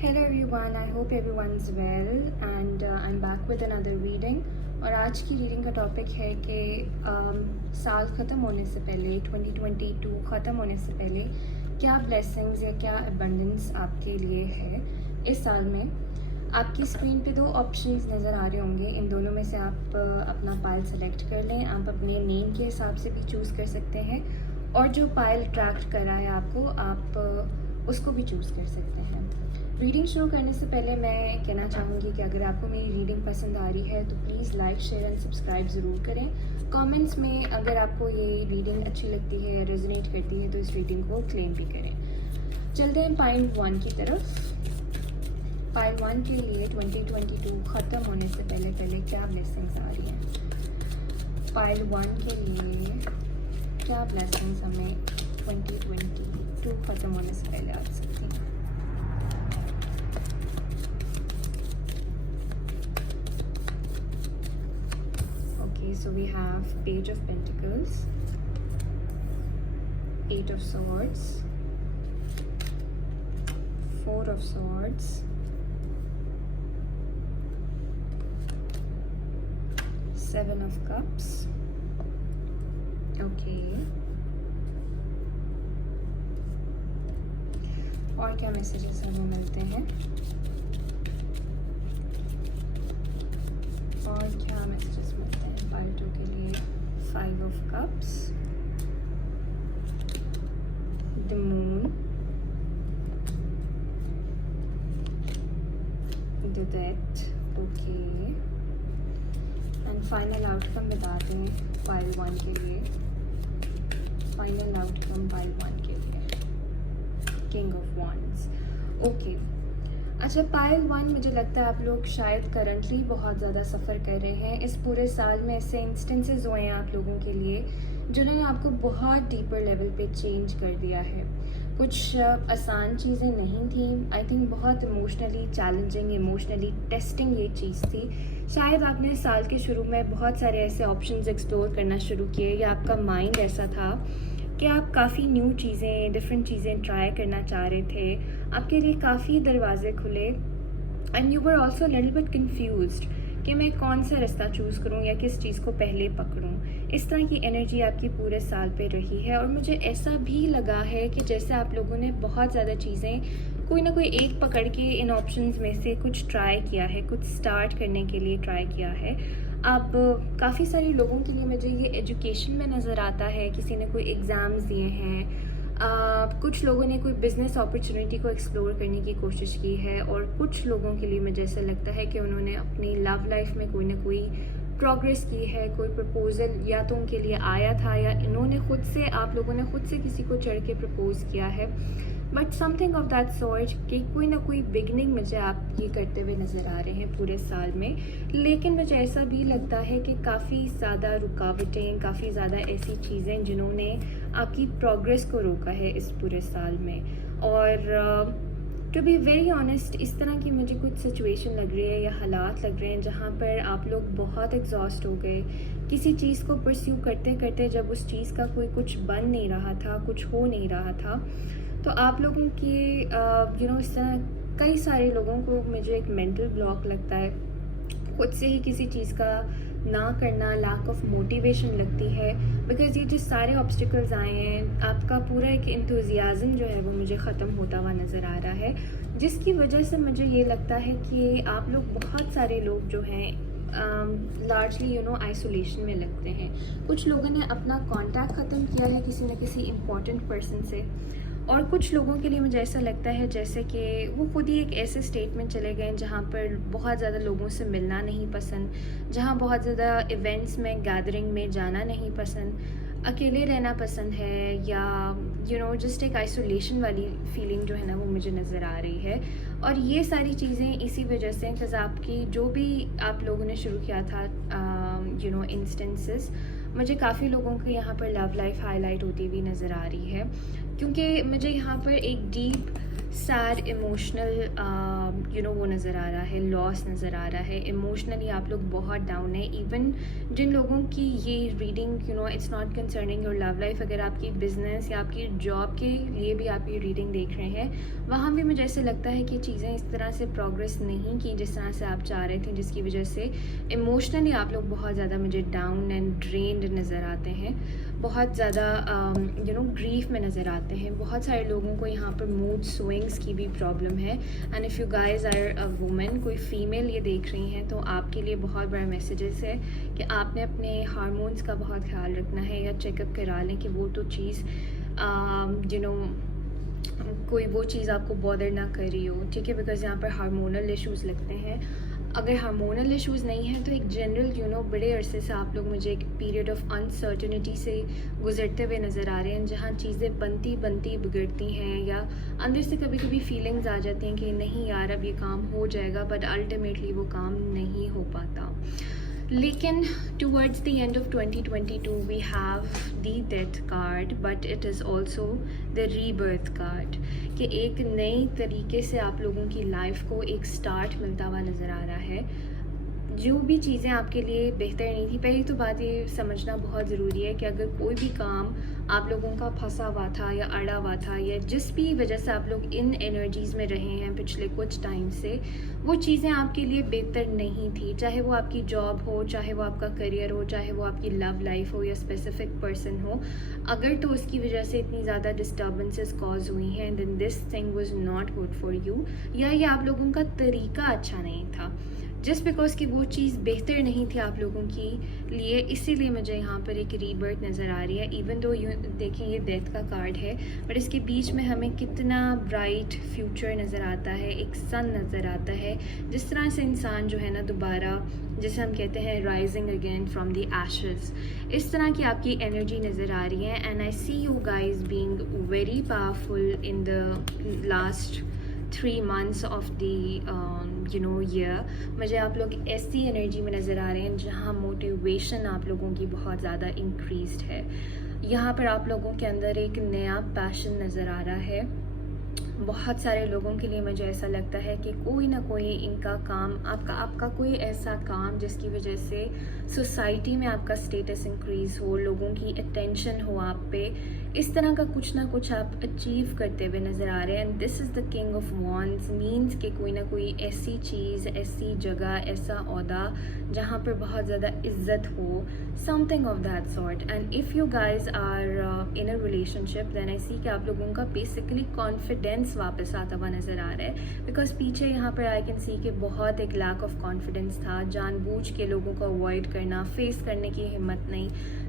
Hello everyone, I hope everyone's well and I'm back with another reading। और आज की reading का topic है कि साल ख़त्म होने से पहले 2022 ख़त्म होने से पहले क्या ब्लेसिंग्स या क्या अबंडेंस आपके लिए है इस साल में। आपकी स्क्रीन पे दो ऑप्शंस नज़र आ रहे होंगे, इन दोनों में से आप अपना पाइल सेलेक्ट कर लें। आप अपने नेम के हिसाब से भी चूज़ कर सकते हैं और जो पाइल अट्रैक्ट कर रहा है आपको, आप उसको भी चूज़ कर सकते हैं। रीडिंग शुरू करने से पहले मैं कहना चाहूँगी कि अगर आपको मेरी रीडिंग पसंद आ रही है तो please like share and subscribe ज़रूर करें। कमेंट्स में अगर आपको ये रीडिंग अच्छी लगती है, रेजोनेट करती है, तो इस रीडिंग को क्लेम भी करें। चलते हैं पाइल 1 की तरफ। पाइल 1 के लिए 2022 ख़त्म होने से पहले क्या ब्लेसिंग्स आ रही हैं। पाइल 1 के लिए क्या ब्लेसिंग्स हमें 2022 ख़त्म होने से पहले आ सकती हैं। So we have Page of Pentacles, 8 of Swords, 4 of Swords, 7 of Cups. Okay. और क्या मैसेजेस हमें मिलते हैं और क्या मैसेजेस मिलते हैं पार्ट 2 के लिए। 5 of Cups, the Moon, the Death, okay, and final outcome बता दें पाइल 1 के लिए। फाइनल आउटकम पाइल 1 के लिए किंग ऑफ वॉन्ड्स, ओके। अच्छा, पाइल 1 मुझे लगता है आप लोग शायद करंटली बहुत ज़्यादा सफ़र कर रहे हैं। इस पूरे साल में ऐसे इंस्टेंसेस हुए हैं आप लोगों के लिए जिन्होंने आपको बहुत डीपर लेवल पे चेंज कर दिया है। कुछ आसान चीज़ें नहीं थी, आई थिंक बहुत इमोशनली चैलेंजिंग, इमोशनली टेस्टिंग ये चीज़ थी। शायद आपने साल के शुरू में बहुत सारे ऐसे ऑप्शंस एक्सप्लोर करना शुरू किए या आपका माइंड ऐसा था कि आप काफ़ी न्यू चीज़ें, डिफरेंट चीज़ें ट्राई करना चाह रहे थे। आपके लिए काफ़ी दरवाजे खुले and you were also little bit confused कि मैं कौन सा रास्ता चूज़ करूं या किस चीज़ को पहले पकड़ूं। इस तरह की एनर्जी आपकी पूरे साल पे रही है और मुझे ऐसा भी लगा है कि जैसे आप लोगों ने बहुत ज़्यादा चीज़ें कोई ना कोई एक पकड़ के इन ऑप्शंस में से कुछ ट्राई किया है, कुछ स्टार्ट करने के लिए ट्राई किया है। आप काफ़ी सारे लोगों के लिए मुझे ये एजुकेशन में नज़र आता है, किसी ने कोई एग्ज़ाम्स दिए हैं, कुछ लोगों ने कोई बिज़नेस अपॉर्चुनिटी को एक्सप्लोर करने की कोशिश की है और कुछ लोगों के लिए मुझे ऐसा लगता है कि उन्होंने अपनी लव लाइफ में कोई ना कोई प्रोग्रेस की है। कोई प्रपोज़ल या तो उनके लिए आया था या इन्होंने खुद से, आप लोगों ने खुद से किसी को चढ़ के प्रपोज़ किया है, but something of that sort कि कोई ना कोई बिगनिंग मुझे आप ये करते हुए नज़र आ रहे हैं पूरे साल में। लेकिन मुझे ऐसा भी लगता है कि काफ़ी ज़्यादा रुकावटें, काफ़ी ज़्यादा ऐसी चीज़ें जिन्होंने आपकी प्रोग्रेस को रोका है इस पूरे साल में। और टू बी वेरी ऑनेस्ट, इस तरह की मुझे कुछ सिचुएशन लग रही है या हालात लग रहे हैं जहाँ पर आप लोग बहुत एग्जॉस्ट हो गए किसी चीज़ को परस्यू करते करते। जब उस चीज़ का कोई कुछ बन नहीं रहा था, कुछ हो नहीं रहा था, तो आप लोगों की इस तरह कई सारे लोगों को मुझे एक मेंटल ब्लॉक लगता है। खुद से ही किसी चीज़ का ना करना, लैक ऑफ मोटिवेशन लगती है, बिकॉज़ ये जो सारे ऑब्स्टिकल्स आए हैं, आपका पूरा एक इंथुजियाज़म जो है वो मुझे ख़त्म होता हुआ नज़र आ रहा है, जिसकी वजह से मुझे ये लगता है कि आप लोग, बहुत सारे लोग जो हैं लार्जली आइसोलेशन में लगते हैं। कुछ लोगों ने अपना कांटेक्ट ख़त्म किया है किसी न किसी इम्पॉर्टेंट पर्सन से, और कुछ लोगों के लिए मुझे ऐसा लगता है जैसे कि वो खुद ही एक ऐसे स्टेट में चले गए जहाँ पर बहुत ज़्यादा लोगों से मिलना नहीं पसंद, जहाँ बहुत ज़्यादा इवेंट्स में, गैदरिंग में जाना नहीं पसंद, अकेले रहना पसंद है, या जस्ट एक आइसोलेशन वाली फीलिंग जो है ना वो मुझे नज़र आ रही है। और ये सारी चीज़ें इसी वजह से, बिकॉज आपकी जो भी आप लोगों ने शुरू किया था इंस्टेंसेस, मुझे काफ़ी लोगों की यहाँ पर लव लाइफ हाईलाइट होती हुई नज़र आ रही है। क्योंकि मुझे यहाँ पर एक डीप सैड इमोशनल वो नज़र आ रहा है, लॉस नज़र आ रहा है। इमोशनली आप लोग बहुत डाउन है। इवन जिन लोगों की ये reading it's not concerning your love life, अगर आपकी बिजनेस या आपकी जॉब के लिए भी आप ये रीडिंग देख रहे हैं, वहाँ भी मुझे ऐसे लगता है कि चीज़ें इस तरह से प्रोग्रेस नहीं की जिस तरह से आप चाह रहे थे, जिसकी वजह से इमोशनली आप लोग बहुत ज़्यादा मुझे डाउन एंड ड्रेन्ड नज़र आते हैं, बहुत ज़्यादा ग्रीफ में नज़र आते हैं। बहुत सारे लोगों को यहाँ पर मूड स्विंग्स की भी प्रॉब्लम है। And if you guys are a women, कोई फीमेल ये देख रही हैं, तो आपके लिए बहुत बड़ा मैसेजेस है कि आपने अपने हार्मोन्स का बहुत ख्याल रखना है, या चेकअप करा लें कि वो तो चीज़ कोई वो चीज़ आपको बॉदर ना कर रही हो, ठीक है। बिकॉज़ यहाँ पर हार्मोनल इश्यूज़ लगते हैं। अगर हार्मोनल इश्यूज़ नहीं हैं तो एक जनरल बड़े अरसे से आप लोग मुझे एक पीरियड ऑफ अनसर्टनिटी से गुजरते हुए नज़र आ रहे हैं, जहाँ चीज़ें बनती बनती बिगड़ती हैं, या अंदर से कभी कभी फीलिंग्स आ जाती हैं कि नहीं यार अब ये काम हो जाएगा, बट अल्टीमेटली वो काम नहीं हो पाता। लेकिन towards the end of 2022 we have the death card, but it is also the rebirth card, कि एक नई तरीके से आप लोगों की लाइफ को एक स्टार्ट मिलता हुआ नज़र आ रहा है। जो भी चीज़ें आपके लिए बेहतर नहीं थी, पहली तो बात ये समझना बहुत ज़रूरी है कि अगर कोई भी काम आप लोगों का फंसा हुआ था या अड़ा हुआ था, या जिस भी वजह से आप लोग इन एनर्जीज़ में रहे हैं पिछले कुछ टाइम से, वो चीज़ें आपके लिए बेहतर नहीं थी। चाहे वो आपकी जॉब हो, चाहे वो आपका करियर हो, चाहे वो आपकी लव लाइफ हो या स्पेसिफिक पर्सन हो, अगर तो उसकी वजह से इतनी ज़्यादा डिस्टर्बेंसेस कॉज हुई हैं, then this thing was not good for you, या ये आप लोगों का तरीका अच्छा नहीं था, जस्ट बिकॉज कि वो चीज़ बेहतर नहीं थी आप लोगों की लिए। इसीलिए मुझे यहाँ पर एक रीबर्थ नज़र आ रही है। इवन तो यू देखें ये डेथ का कार्ड है, बट इसके बीच में हमें कितना ब्राइट फ्यूचर नज़र आता है, एक सन नज़र आता है, जिस तरह से इंसान जो है ना दोबारा, जैसे हम कहते हैं rising again from the ashes, इस तरह की आपकी एनर्जी नज़र आ रही है। And I see you guys being very powerful in the last 3 months of the year। मुझे आप लोग ऐसी एनर्जी में नज़र आ रहे हैं जहाँ मोटिवेशन आप लोगों की बहुत ज़्यादा इंक्रीज्ड है। यहाँ पर आप लोगों के अंदर एक नया पैशन नज़र आ रहा है। बहुत सारे लोगों के लिए मुझे ऐसा लगता है कि कोई ना कोई इनका काम, आपका कोई ऐसा काम जिसकी वजह से सोसाइटी में आपका स्टेटस इंक्रीज़ हो, लोगों की अटेंशन हो आप पे, इस तरह का कुछ ना कुछ आप अचीव करते हुए नज़र आ रहे हैं। And this is the king of wands, means कि कोई ना कोई ऐसी चीज़, ऐसी जगह, ऐसा ओहदा जहाँ पर बहुत ज़्यादा इज्जत हो, something of that sort. And if you guys are in a relationship, then I see कि आप लोगों का बेसिकली कॉन्फिडेंस वापस आता हुआ नज़र आ रहा है। बिकॉज पीछे यहाँ पर आई कैन सी कि बहुत एक लैक ऑफ कॉन्फिडेंस था, जानबूझ के लोगों को अवॉइड करना, फेस करने की हिम्मत नहीं,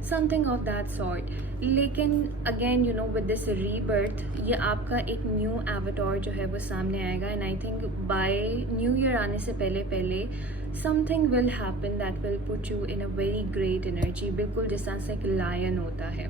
समथिंग ऑफ दैट सॉर्ट। लेकिन अगेन विद दिस रीबर्थ, ये आपका एक न्यू एवतार जो है वो सामने आएगा। And I think by new year आने से पहले something will happen that will put you in a very great energy. बिल्कुल जिस तरह से एक लायन होता है,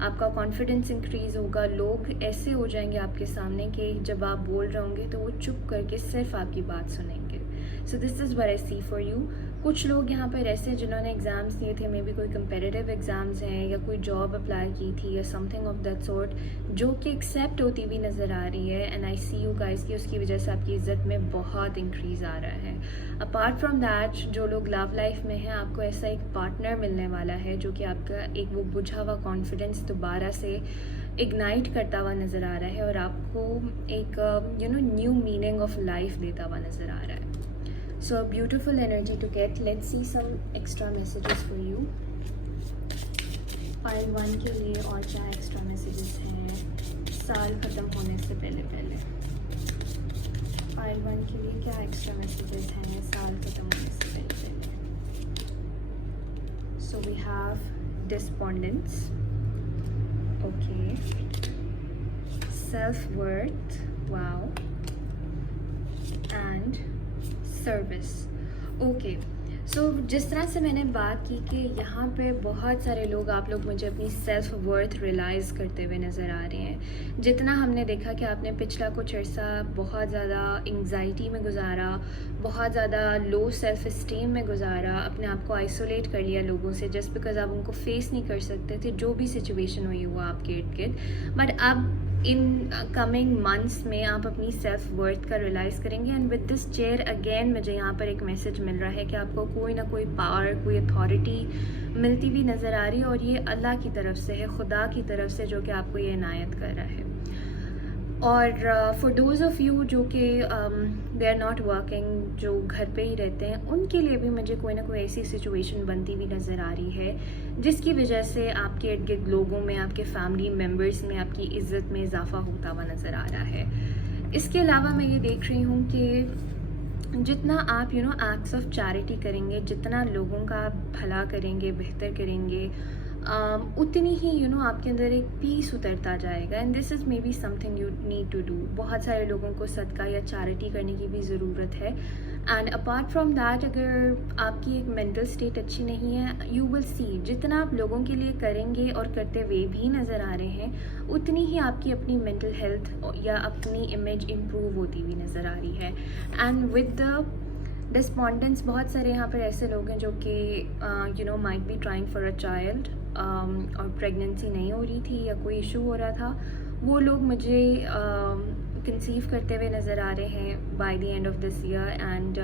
आपका कॉन्फिडेंस इंक्रीज़ होगा, लोग ऐसे हो जाएंगे आपके सामने कि जब आप बोल रहे होंगे तो वो चुप करके सिर्फ आपकी बात सुनेंगे। So this is what I see for you. कुछ लोग यहाँ पर ऐसे हैं जिन्होंने एग्ज़ाम्स दिए थे, मे बी कोई कंपेटिटिव एग्ज़ाम्स हैं, या कोई जॉब अप्लाई की थी, या समथिंग ऑफ दैट सॉर्ट, जो कि एक्सेप्ट होती हुई नज़र आ रही है। And I see you guys की उसकी वजह से आपकी इज़्ज़त में बहुत इंक्रीज़ आ रहा है। अपार्ट फ्रॉम दैट, जो लोग लव लाइफ में हैं, आपको ऐसा एक पार्टनर मिलने वाला है जो कि आपका एक वो बुझा हुआ कॉन्फिडेंस दोबारा से इग्नाइट करता हुआ नज़र आ रहा है, और आपको एक न्यू मीनिंग ऑफ लाइफ देता हुआ नज़र आ रहा है। So a beautiful energy to get. Let's see some extra messages for you. Pile 1 के लिए और क्या एक्स्ट्रा मैसेजेस हैं साल ख़त्म होने से पहले। Pile 1 के लिए क्या एक्स्ट्रा मैसेजेस हैं साल ख़त्म होने से पहले। So we have despondence, okay, self-worth, wow, and service, okay. So जिस तरह से मैंने बात की कि यहाँ पे बहुत सारे लोग, आप लोग मुझे अपनी सेल्फ वर्थ रियलाइज़ करते हुए नज़र आ रहे हैं। जितना हमने देखा कि आपने पिछला कुछ अर्सा बहुत ज़्यादा एंग्जाइटी में गुजारा, बहुत ज़्यादा लो सेल्फ इस्टीम में गुजारा, अपने आप को आइसोलेट कर लिया लोगों से, जस्ट बिकॉज आप उनको फेस नहीं कर सकते थे जो भी सिचुएशन हुई हुआ आपके इर्द गिर्द। बट अब इन कमिंग मंथ्स में आप अपनी सेल्फ वर्थ का रियलाइज़ करेंगे। And with this chair again मुझे यहाँ पर एक मैसेज मिल रहा है कि आपको कोई ना कोई पावर, कोई अथॉरिटी मिलती हुई नज़र आ रही है, और ये अल्लाह की तरफ से है, खुदा की तरफ से, जो कि आपको ये इनायत कर रहा है। और फॉर दोज ऑफ़ यू जो कि दे आर नॉट वर्किंग, जो घर पे ही रहते हैं, उनके लिए भी मुझे कोई ना कोई ऐसी सिचुएशन बनती हुई नज़र आ रही है जिसकी वजह से आपके इर्द गिर्द लोगों में, आपके फैमिली मेम्बर्स में आपकी इज़्ज़त में इजाफा होता हुआ नज़र आ रहा है। इसके अलावा मैं ये देख रही हूँ कि जितना आप एक्ट्स ऑफ चैरिटी करेंगे, जितना लोगों का भला करेंगे, बेहतर करेंगे, उतनी ही आपके अंदर एक पीस उतरता जाएगा। And this is maybe something you need to do. बहुत सारे लोगों को सदका या चैरिटी करने की भी ज़रूरत है। एंड अपार्ट फ्रॉम दैट, अगर आपकी एक मेंटल स्टेट अच्छी नहीं है, यू विल सी जितना आप लोगों के लिए करेंगे और करते हुए भी नज़र आ रहे हैं, उतनी ही आपकी अपनी मेंटल हेल्थ या अपनी इमेज इम्प्रूव होती हुई नज़र आ रही है। एंड विद द डिस्पॉन्डेंस, बहुत सारे यहाँ पर ऐसे लोग हैं जो कि might be trying for a child, और प्रेगनेंसी नहीं हो रही थी या कोई इशू हो रहा था, वो लोग मुझे कंसीव करते हुए नज़र आ रहे हैं by the end of this year. And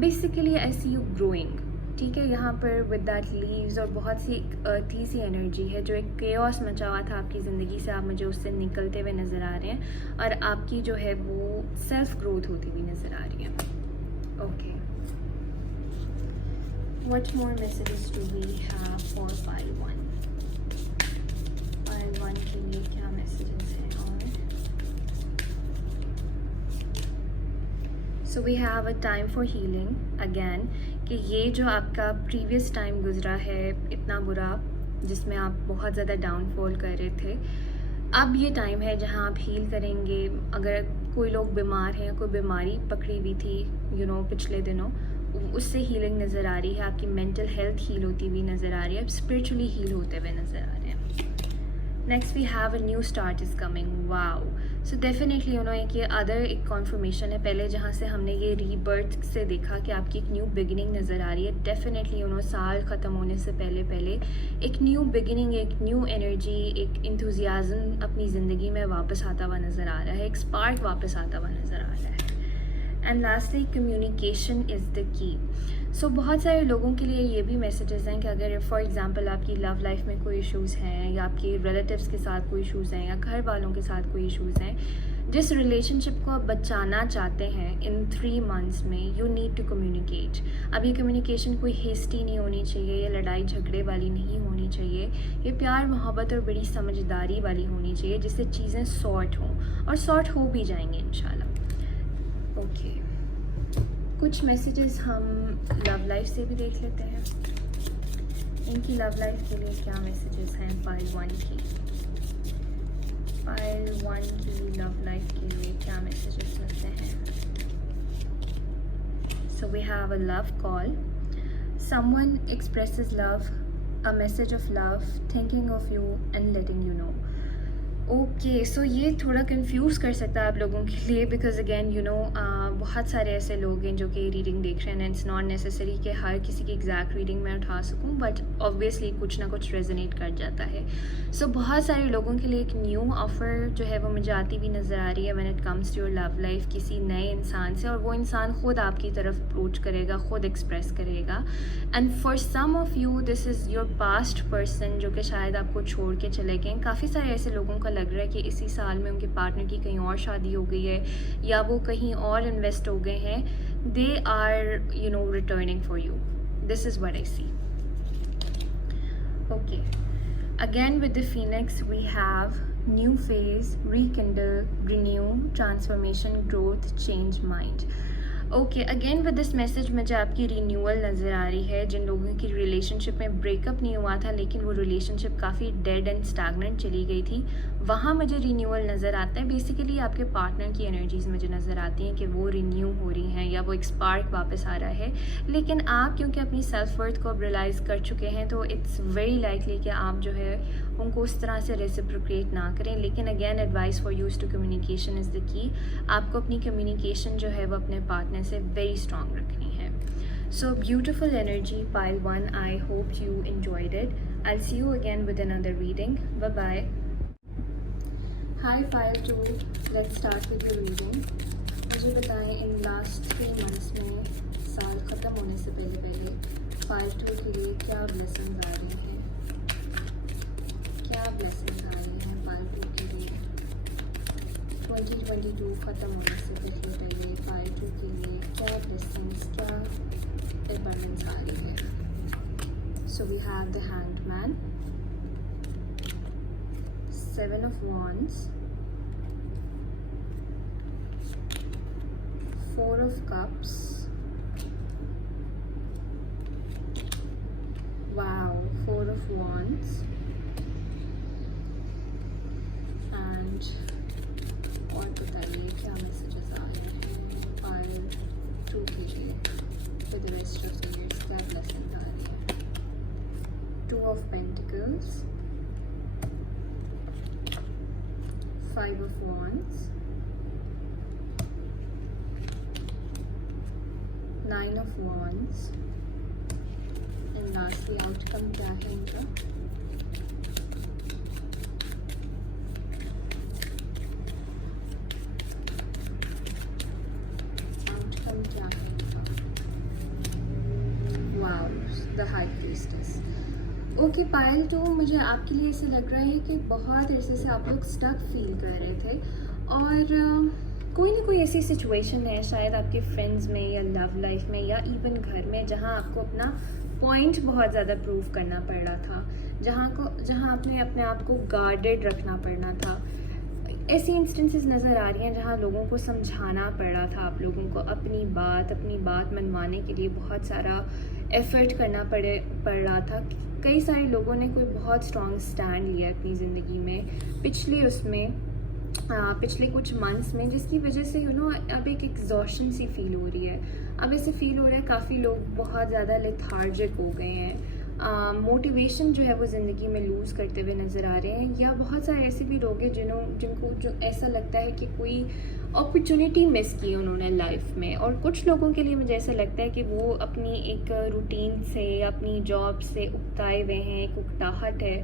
basically I see you growing, ठीक है। यहाँ पर विद दैट लीव्स और बहुत सी अर्थी सी एनर्जी है, जो एक केओस मचा हुआ था आपकी ज़िंदगी से, आप मुझे उससे निकलते हुए नज़र आ रहे हैं, और आपकी जो है वो सेल्फ ग्रोथ होती हुई नज़र आ रही है। Okay, what more messages do we have for pile 1? Pile 1 के लिए क्या messages हैं? और so we have a time for healing again, कि ये जो आपका प्रीवियस टाइम गुजरा है इतना बुरा, जिसमें आप बहुत ज़्यादा डाउनफॉल कर रहे थे, अब ये टाइम है जहाँ आप हील करेंगे। अगर कोई लोग बीमार हैं, कोई बीमारी पकड़ी हुई थी पिछले दिनों, उससे हीलिंग नज़र आ रही है। आपकी मेंटल हेल्थ हील होती हुई नज़र आ रही है, स्पिरिचुअली हील होते हुए नज़र आ रहे हैं। Next we have a new start is coming. Wow, so definitely एक ये अदर एक कॉन्फर्मेशन है। पहले जहाँ से हमने ये रीबर्थ से देखा कि आपकी एक न्यू बिगिनिंग नज़र आ रही है, डेफिनेटली साल ख़त्म होने से पहले पहले एक न्यू बिगिनिंग, एक न्यू एनर्जी, एक इंथुजियाज़म अपनी ज़िंदगी में वापस आता हुआ नज़र आ रहा है, एक स्पार्क वापस आता हुआ नज़र आ रहा है। And lastly, communication is the key. So बहुत सारे लोगों के लिए ये भी मैसेजेस हैं कि अगर फॉर एग्जांपल आपकी लव लाइफ में कोई इश्यूज़ हैं, या आपके रिलेटिव्स के साथ कोई इश्यूज़ हैं, या घर वालों के साथ कोई इश्यूज़ हैं, जिस रिलेशनशिप को आप बचाना चाहते हैं इन 3 मंथ्स में, यू नीड टू कम्युनिकेट। अब ये कम्युनिकेशन कोई हेस्टी नहीं होनी चाहिए, या लड़ाई झगड़े वाली नहीं होनी चाहिए, ये प्यार मोहब्बत और बड़ी समझदारी वाली होनी चाहिए, जिससे चीज़ें सॉर्ट हों, और सॉर्ट हो भी जाएंगे इंशाल्लाह। ओके, कुछ मैसेजेस हम लव लाइफ से भी देख लेते हैं। इनकी लव लाइफ के लिए क्या मैसेजेस हैं पाइल 1 की? पाइल 1 की लव लाइफ के लिए क्या मैसेजेस मिलते हैं? So we have a love call, someone expresses love, a message of love, thinking of you and letting you know. Okay, so ये थोड़ा कंफ्यूज कर सकता है आप लोगों के लिए, बिकॉज अगेन बहुत सारे ऐसे लोग हैं जो कि रीडिंग देख रहे हैं, एंड इट्स नॉट नेसेसरी कि हर किसी की एग्जैक्ट रीडिंग मैं उठा सकूं, बट ऑब्वियसली कुछ ना कुछ रेजोनेट कर जाता है। सो बहुत सारे लोगों के लिए एक न्यू ऑफ़र जो है वो मुझे आती भी नज़र आ रही है when it comes to your love life, किसी नए इंसान से, और वो इंसान खुद आपकी तरफ अप्रोच करेगा, खुद एक्सप्रेस करेगा। And for some of you this is your past person, जो कि शायद आपको छोड़ के चले गए। काफ़ी सारे ऐसे लोगों का लग रहा है कि इसी साल में उनके पार्टनर की कहीं और शादी हो गई है, या वो कहीं और इन्वेस्ट हो गए हैं। They are returning for you, this is what I see. Okay, again with the phoenix we have new phase, rekindle, renew, transformation, growth, change mind. Okay, again with this message मुझे आपकी renewal नज़र आ रही है। जिन लोगों की relationship में breakup नहीं हुआ था, लेकिन वो रिलेशनशिप काफ़ी डेड एंड स्टैगनेंट चली गई थी, वहाँ मुझे रिन्यूअल नज़र आता है। बेसिकली आपके पार्टनर की एनर्जीज़ मुझे नज़र आती हैं कि वो रिन्यू हो रही हैं, या वो एक स्पार्क वापस आ रहा है। लेकिन आप क्योंकि अपनी सेल्फ वर्थ को अब रियलाइज़ कर चुके हैं, तो इट्स वेरी लाइकली कि आप जो है उनको उस तरह से रेसिप्रोकेट ना करें। लेकिन again advice for use to communication is the key. आपको अपनी कम्युनिकेशन जो है वो अपने पार्टनर से वेरी स्ट्रॉन्ग रखनी है। So beautiful energy pile 1, I hope you enjoyed it. I'll see you again with another reading. Bye bye. Hi file 2, let's start with your reading. मुझे बताएं इन लास्ट 3 मंथ्स में, साल ख़त्म होने से पहले पहले फाइल 2 के लिए क्या ब्लेसिंग्स आ रही हैं, क्या ब्लेसिंग्स आ रही हैं फाइल 2 के लिए 2022 ख़त्म होने से पहले पहले फाइल 2 के लिए क्या ब्लेसिंग्स, क्या एबंडेंस आ रही है। So we have the hanged man, 7 of Wands, 4 of Cups, wow, 4 of Wands, and और बताइए क्या मैसेजेस आ रहे हैं फाइल 2 के लिए for the rest of the years, क्या ब्लेसिंग आ रही है। 2 of Pentacles, 5 of Wands, 9 of Wands, and lastly outcome क्या है इनका। आउटकम क्या है इनका। Wow, the high priestess. Okay Payal 2, मुझे आपके लिए ऐसे लग रहा है कि बहुत अरसे से आप लोग स्टक फील कर रहे थे और कोई ना कोई ऐसी सिचुएशन है शायद आपके फ्रेंड्स में या लव लाइफ में या इवन घर में जहां आपको अपना पॉइंट बहुत ज़्यादा प्रूव करना पड़ रहा था, जहां आपने अपने आप को गार्डेड रखना पड़ना था। ऐसी इंस्टेंसेस नज़र आ रही हैं जहां लोगों को समझाना पड़ रहा था, आप लोगों को अपनी बात मनवाने के लिए बहुत सारा एफर्ट करना पड़ रहा था। कई सारे लोगों ने कोई बहुत स्ट्रॉन्ग स्टैंड लिया अपनी ज़िंदगी में पिछले कुछ मंथ्स में, जिसकी वजह से अब एक एग्जॉशन सी फील हो रही है। अब ऐसे फील हो रहा है काफ़ी लोग बहुत ज़्यादा लेथार्जिक हो गए हैं, मोटिवेशन जो है वो ज़िंदगी में लूज़ करते हुए नज़र आ रहे हैं, या बहुत सारे ऐसे भी लोग हैं जिनको ऐसा लगता है कि कोई अपॉर्चुनिटी मिस की उन्होंने लाइफ में। और कुछ लोगों के लिए मुझे ऐसा लगता है कि वो अपनी एक रूटीन से, अपनी जॉब से उकताए हुए हैं, एक उकताहट है,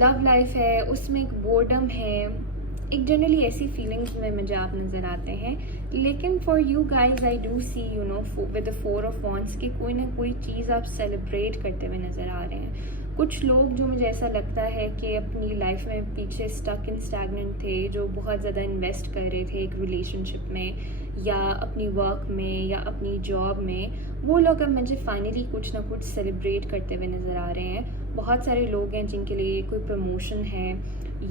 लव लाइफ है उसमें एक बोर्डम है, एक जनरली ऐसी फीलिंग्स में मुझे आप नज़र आते हैं। लेकिन for you guys I do see with the 4 of Wands की कोई ना कोई चीज़ आप सेलिब्रेट करते हुए नज़र आ रहे हैं। कुछ लोग जो मुझे ऐसा लगता है कि अपनी लाइफ में पीछे स्टक इन स्टैग्नेंट थे, जो बहुत ज़्यादा इन्वेस्ट कर रहे थे एक रिलेशनशिप में या अपनी वर्क में या अपनी जॉब में, वो लोग अब मुझे फाइनली कुछ ना कुछ सेलिब्रेट करते हुए नज़र आ रहे हैं। बहुत सारे लोग हैं जिनके लिए कोई प्रमोशन है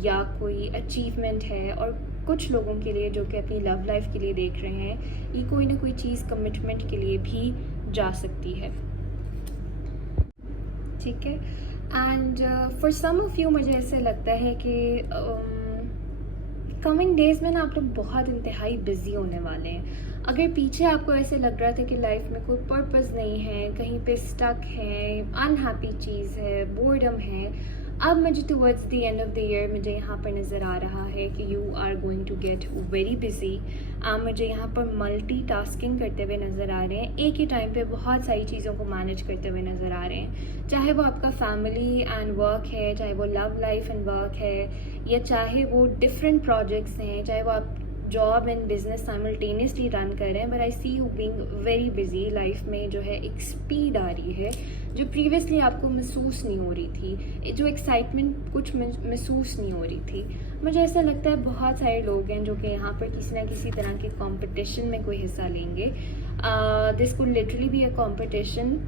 या कोई अचीवमेंट है, और कुछ लोगों के लिए जो कि अपनी लव लाइफ के लिए देख रहे हैं, ये कोई ना कोई चीज़ कमिटमेंट के लिए भी जा सकती है। ठीक है, and for some of you मुझे ऐसे लगता है कि कमिंग डेज में ना आप लोग बहुत इंतहाई बिजी होने वाले हैं। अगर पीछे आपको ऐसे लग रहा था कि लाइफ में कोई पर्पस नहीं है, कहीं पे स्टक है, अनहैप्पी चीज़ है, बोर्डम है, अब मुझे towards the end of the year मुझे यहाँ पर नज़र आ रहा है कि you are going to get very busy. मुझे यहाँ पर मल्टीटास्किंग करते हुए नज़र आ रहे हैं, एक ही टाइम पे बहुत सारी चीज़ों को मैनेज करते हुए नज़र आ रहे हैं, चाहे वो आपका फैमिली एंड वर्क है, चाहे वो लव लाइफ एंड वर्क है, या चाहे वो डिफरेंट प्रोजेक्ट्स हैं, चाहे वो आप job and business simultaneously run कर रहे हैं। But I see you being very busy. Life में जो है एक स्पीड आ रही है जो प्रीवियसली आपको महसूस नहीं हो रही थी, जो एक्साइटमेंट कुछ महसूस नहीं हो रही थी। मुझे ऐसा लगता है बहुत सारे लोग हैं जो कि यहाँ पर किसी ना किसी तरह के कंपटीशन में कोई हिस्सा लेंगे। This could literally be a competition,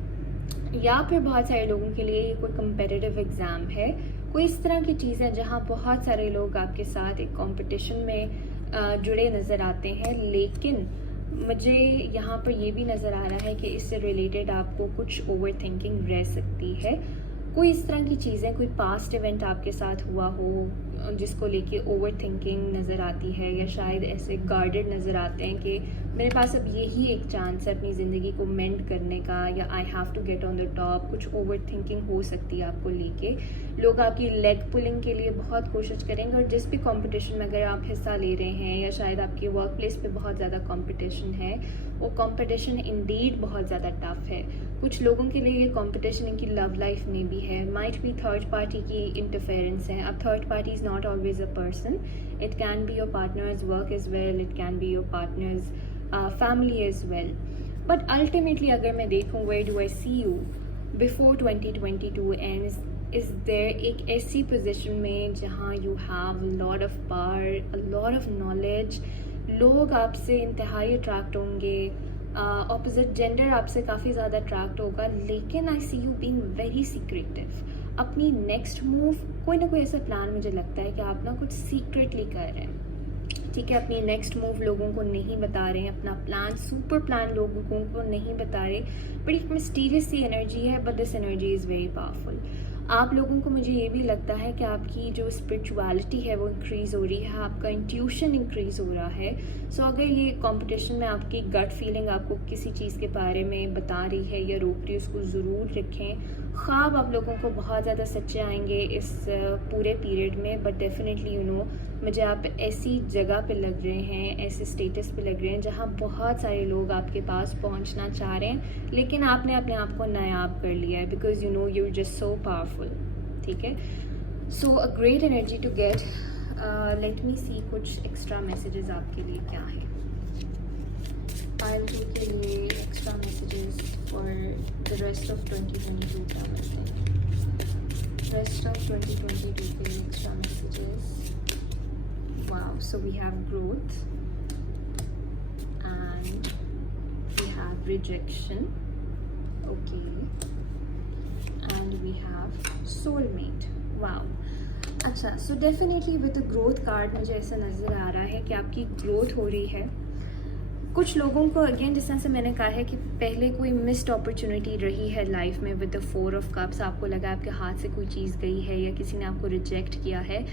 या फिर बहुत सारे लोगों के लिए ये कोई कंपेटिटिव एग्ज़ाम है, कोई इस तरह की चीज़ है जहाँ बहुत सारे लोग आपके साथ एक कंपटीशन में जुड़े नज़र आते हैं। लेकिन मुझे यहाँ पर ये भी नज़र आ रहा है कि इससे रिलेटेड आपको कुछ ओवर थिंकिंग रह सकती है। कोई इस तरह की चीज़ें, कोई पास्ट इवेंट आपके साथ हुआ हो जिसको लेके ओवर थिंकिंग नज़र आती है, या शायद ऐसे गार्डेड नज़र आते हैं कि मेरे पास अब यही एक चांस है अपनी ज़िंदगी को मेंड करने का, या I have to get on the top. कुछ ओवर थिंकिंग हो सकती है आपको लेके। लोग आपकी लेग पुलिंग के लिए बहुत कोशिश करेंगे, और जिस भी कंपटीशन में अगर आप हिस्सा ले रहे हैं, या शायद आपके वर्क प्लेस पे बहुत ज़्यादा कंपटीशन है, वो कंपटीशन इंडीड बहुत ज़्यादा टफ है। कुछ लोगों के लिए ये कंपटीशन इनकी लव लाइफ में भी है, माइट भी थर्ड पार्टी की इंटरफेरेंस है। अब third parties not always a person. It can be your partner's work as well, it can be your partner's family as well. But ultimately अगर मैं देखूँ, where do I see you before 2022 ends? Is there एक ऐसी position में जहाँ you have a lot of power, a lot of knowledge, लोग आपसे इंतहाई अट्रैक्ट होंगे, ऑपोजिट जेंडर आपसे काफ़ी ज़्यादा अट्रैक्ट होगा, लेकिन आई see you being very secretive. अपनी नेक्स्ट मूव कोई ना कोई ऐसा प्लान मुझे लगता है कि आप ना कुछ सीक्रेटली कर रहे हैं, ठीक है. अपनी नेक्स्ट मूव लोगों को नहीं बता रहे हैं, अपना प्लान, सुपर प्लान लोगों को नहीं बता रहे. बट एक मिस्टीरियस सी एनर्जी है, but this energy is very powerful. आप लोगों को मुझे ये भी लगता है कि आपकी जो स्पिरिचुअलिटी है वो इंक्रीज़ हो रही है, आपका इंट्यूशन इंक्रीज़ हो रहा है. सो अगर ये कंपटीशन में आपकी गट फीलिंग आपको किसी चीज़ के बारे में बता रही है या रोक रही है, उसको ज़रूर रखें. ख्वाब आप लोगों को बहुत ज़्यादा सच्चे आएंगे इस पूरे पीरियड में, बट डेफिनेटली यू नो मुझे आप ऐसी जगह पे लग रहे हैं, ऐसे स्टेटस पे लग रहे हैं जहाँ बहुत सारे लोग आपके पास पहुँचना चाह रहे हैं, लेकिन आपने अपने आप को नायाब कर लिया है, because you know you are just so powerful. ठीक है. So a great energy to get. Let me see कुछ एक्स्ट्रा मैसेजेस आपके लिए क्या है. पायल के लिए extra messages for the rest of 2022 क्या बोलते हैं. रेस्ट ऑफ 2022 के लिए extra messages. Wow, so we have growth and we have rejection, okay, and we have soulmate. Wow. अच्छा, so definitely with the growth card मुझे ऐसा नज़र आ रहा है कि आपकी ग्रोथ हो रही है. कुछ लोगों को अगेन जिस तरह से मैंने कहा है कि पहले कोई मिस्ड अपॉर्चुनिटी रही है लाइफ में विद द 4 ऑफ कप्स, आपको लगा आपके हाथ से कोई चीज़ गई है या किसी ने आपको रिजेक्ट किया है.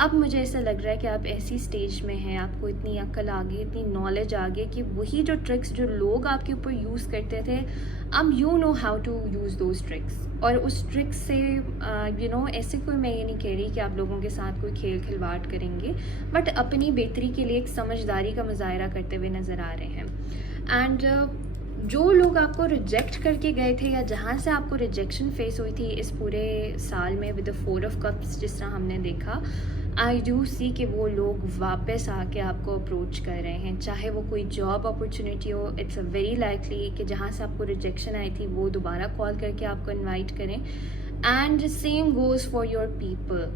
अब मुझे ऐसा लग रहा है कि आप ऐसी स्टेज में हैं, आपको इतनी अक्ल आ गई, इतनी नॉलेज आ गई कि वही जो ट्रिक्स जो लोग आपके ऊपर यूज़ करते थे, अब you know how to use those tricks. और उस ट्रिक्स से यू नो ऐसे कोई मैं ये नहीं कह रही कि आप लोगों के साथ कोई खेल खिलवाड़ करेंगे, बट अपनी बेहतरी के लिए एक समझदारी का मुजाहरा करते हुए नज़र आ रहे हैं. एंड जो लोग आपको रिजेक्ट करके गए थे या जहाँ से आपको रिजेक्शन फेस हुई थी इस पूरे साल में विद द 4 ऑफ कप्स जिस तरह हमने देखा, आई डू सी कि वो लोग वापस आके आपको अप्रोच कर रहे हैं, चाहे वो कोई जॉब अपॉर्चुनिटी हो. इट्स अ वेरी लाइकली कि जहाँ से आपको रिजेक्शन आई थी वो दोबारा कॉल करके आपको इनवाइट करें. And same goes for your people.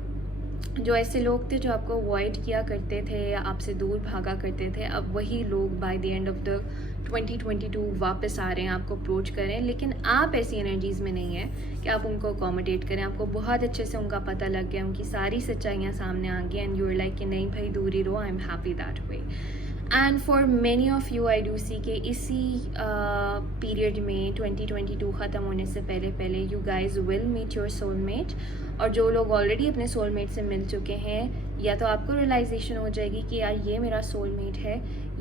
जो ऐसे लोग थे जो आपको अवॉइड किया करते थे या आपसे दूर भागा करते थे, अब वही लोग bye the end of the 2022 वापस आ रहे हैं, आपको अप्रोच कर रहे हैं. लेकिन आप ऐसी एनर्जीज़ में नहीं हैं कि आप उनको अकोमोडेट करें. आपको बहुत अच्छे से उनका पता लग गया, उनकी सारी सच्चाइयाँ सामने आ गई, एंड यू आर लाइक कि नहीं भाई दूर ही रहो, I am happy that way. And for many of you I do see कि इसी पीरियड में 2022 ख़त्म होने से पहले you guys will meet your soulmate. और जो लोग ऑलरेडी अपने सोलमेट से मिल चुके हैं, या तो आपको रियलाइजेशन हो जाएगी कि यार ये मेरा सोलमेट है,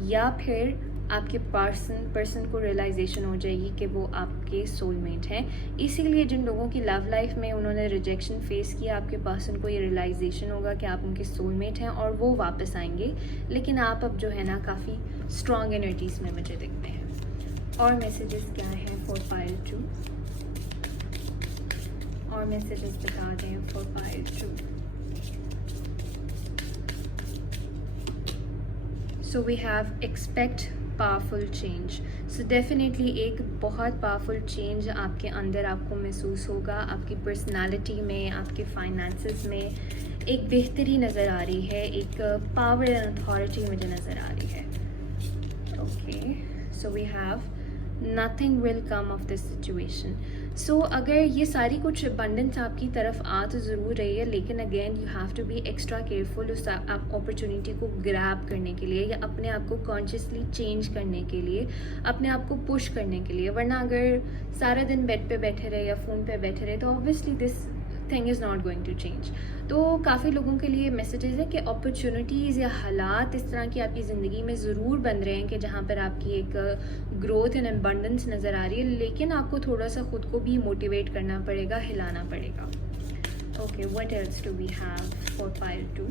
या फिर आपके पर्सन को रियलाइजेशन हो जाएगी कि वो आपके सोलमेट हैं. इसीलिए जिन लोगों की लव लाइफ में उन्होंने रिजेक्शन फेस किया, आपके पर्सन को ये रियलाइजेशन होगा कि आप उनके सोलमेट हैं और वो वापस आएंगे. लेकिन आप अब जो है ना काफ़ी स्ट्रॉन्ग एनर्जीज़ में मुझे दिखते हैं. और मैसेजेस क्या हैं फॉर पायल 2? और मैसेजेस बता दें for Payal 2. So we have expect powerful change. So definitely एक बहुत पावरफुल चेंज आपके अंदर आपको महसूस होगा. आपकी पर्सनालिटी में, आपके फाइनेंसेस में एक बेहतरी नज़र आ रही है, एक पावर एंड अथॉरिटी मुझे नज़र आ रही है. Okay, so we have nothing will come of this situation. So अगर ये सारी कुछ अबंडेंस आपकी तरफ आ तो ज़रूर रही है, लेकिन again you have to be extra careful उस अपॉर्चुनिटी को ग्रैब करने के लिए या अपने आप को कॉन्शियसली चेंज करने के लिए, अपने आप को पुश करने के लिए. वरना अगर सारा दिन बेड पे बैठे रहे या फ़ोन पे बैठे रहे तो obviously this thing is not going to change. तो काफ़ी लोगों के लिए मैसेजेस है कि अपॉर्चुनिटीज़ या हालात इस तरह की आपकी ज़िंदगी में ज़रूर बन रहे हैं कि जहाँ पर आपकी एक ग्रोथ एंड अबंडेंस नज़र आ रही है, लेकिन आपको थोड़ा सा ख़ुद को भी मोटिवेट करना पड़ेगा, हिलाना पड़ेगा. Okay, what else do we have for Payal 2?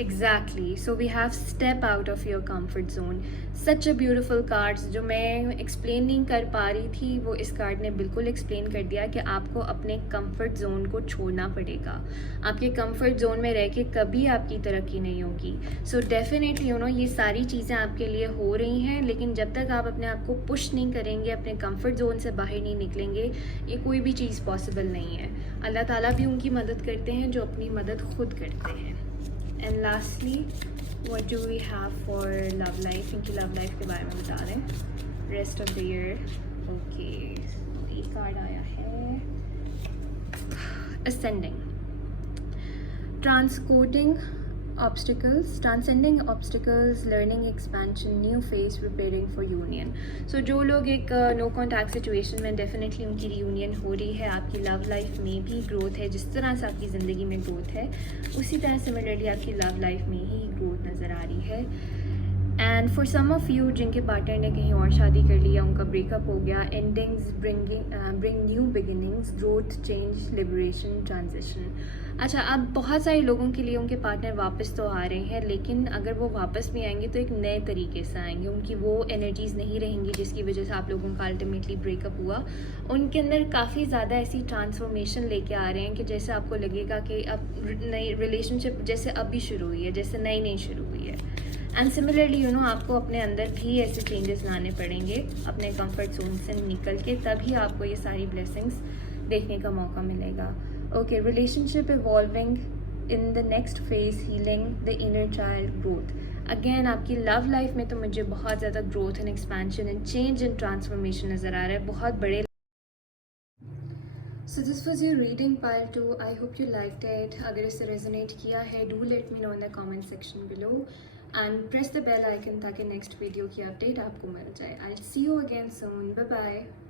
Exactly. So we have step out of your comfort zone. Such a beautiful cards जो मैं एक्सप्लेन नहीं कर पा रही थी वो इस कार्ड ने बिल्कुल एक्सप्लेन कर दिया कि आपको अपने कंफर्ट जोन को छोड़ना पड़ेगा. आपके कंफर्ट जोन में रह के कभी आपकी तरक्की नहीं होगी. सो डेफिनेटली ये सारी चीज़ें आपके लिए हो रही हैं, लेकिन जब तक आप अपने आप को पुश नहीं करेंगे, अपने कंफर्ट जोन से बाहर नहीं निकलेंगे, ये कोई भी चीज़ पॉसिबल नहीं है. अल्लाह ताला भी उनकी मदद करते हैं जो अपनी मदद खुद करते हैं. And lastly what do we have for love life. इनकी लव लाइफ के बारे में बता दें. Rest of the year. Okay, एक कार्ड आया है ascending. transcending obstacles, learning expansion, new phase, preparing for union. So जो लोग एक no contact situation में definitely उनकी reunion हो रही है. आपकी love life में भी growth है. जिस तरह से आपकी ज़िंदगी में growth है, उसी तरह similarly आपकी love life में ही growth नज़र आ रही है. And for some of you जिनके पार्टनर ने कहीं और शादी कर लिया, उनका ब्रेकअप हो गया, endings bring new beginnings, growth, change, liberation, transition. अच्छा, अब बहुत सारे लोगों के लिए उनके पार्टनर वापस तो आ रहे हैं, लेकिन अगर वो वापस भी आएंगे तो एक नए तरीके से आएंगे. उनकी वो एनर्जीज़ नहीं रहेंगी जिसकी वजह से आप लोगों का अल्टीमेटली ब्रेकअप हुआ. उनके अंदर काफ़ी ज़्यादा ऐसी ट्रांसफॉर्मेशन लेके आ रहे हैं कि जैसे आपको लगेगा कि अब नई रिलेशनशिप जैसे अभी शुरू हुई है, जैसे नई शुरू हुई है. एंड सिमिलरली आपको अपने अंदर भी ऐसे चेंजेस लाने पड़ेंगे अपने कंफर्ट जोन से निकल के, तभी आपको ये सारी ब्लेसिंग्स देखने का मौका मिलेगा. Okay, relationship evolving in the next phase, healing the inner child, growth. Again आपकी लव लाइफ में तो मुझे बहुत ज़्यादा growth and expansion and change and transformation नज़र आ रहा है, बहुत बड़े. So this was your reading pile 2. I hope you liked it. अगर इसे resonate किया है, do let me know in the comment section below and press the bell icon ताकि next video की update आपको मिल जाए. I'll see you again soon. Bye bye.